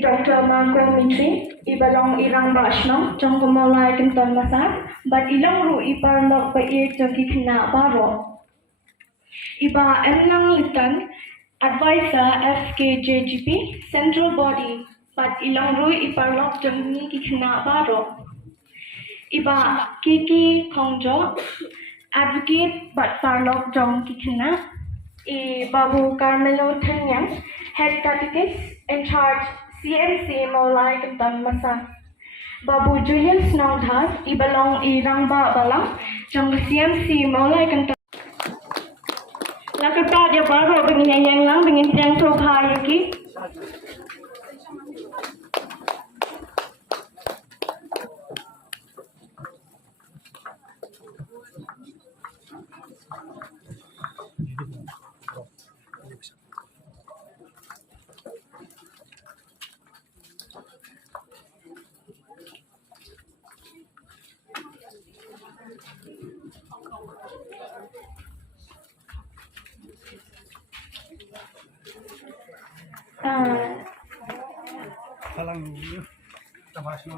Dr. Marco Mitri, ibalong irang basno, jong kumulay Kyntonmassar, but ilang ru iparlok pa jong Khynnah baro. Iba emlang litan, advisor FKJGP, central body, but ilang ru iparlok jong ni Khynnah baro. Iba Kiki Kongjo, advocate but parlok jong Khynnah. Babu Carmelo Pdiang, head catechist in charge CMC Maulay Kyntonmassar. Babu Julius Snowdhar, ibalong irangba balang, jong CMC Maulay Kyntonmassar. Lakata dia baru begini yang lang begini yang Sngewbha yaki. Falang tabas mo.